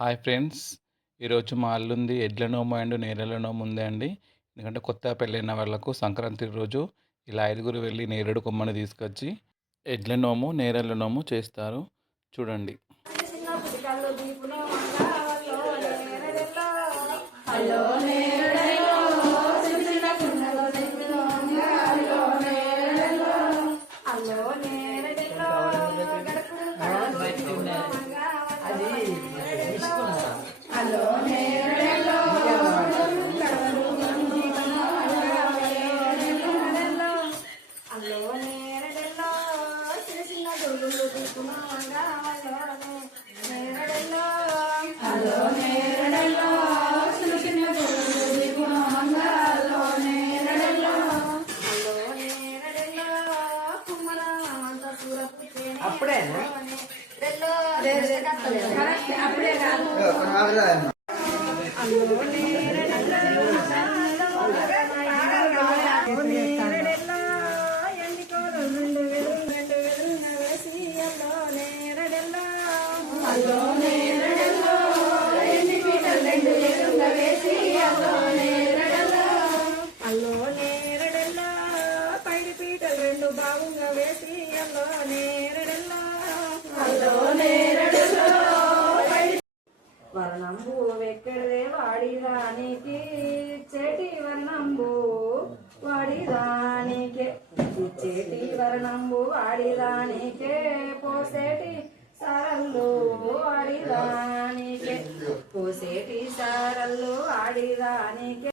Hi friends. ఈరోజు మా అల్లుంది ఎడ్ల నోము అండ్ నేరల నోము ఉంది అండి. ఎందుకంటే కొత్త పెళ్ళైన వాళ్ళకు సంక్రాంతి రోజు ఇలా ఐదుగురు వెళ్ళి నేరేడు కొమ్మని తీసుకొచ్చి ఎడ్ల నోము నేరల నోము చేస్తారు. చూడండి. అప్పుడేనా అప్పుడే. కాదు. అల్లో నేరడెల్లా పైడి పీటలు రెండు బాగుంగా అల్లో వర్ణంబు వెక్కడదే వాడిదానికి చెటి వర్ణంబు వాడిదానికే చెటి వర్ణంబు వాడిదానికే పోసేటి వాడిదానికే పోసేటి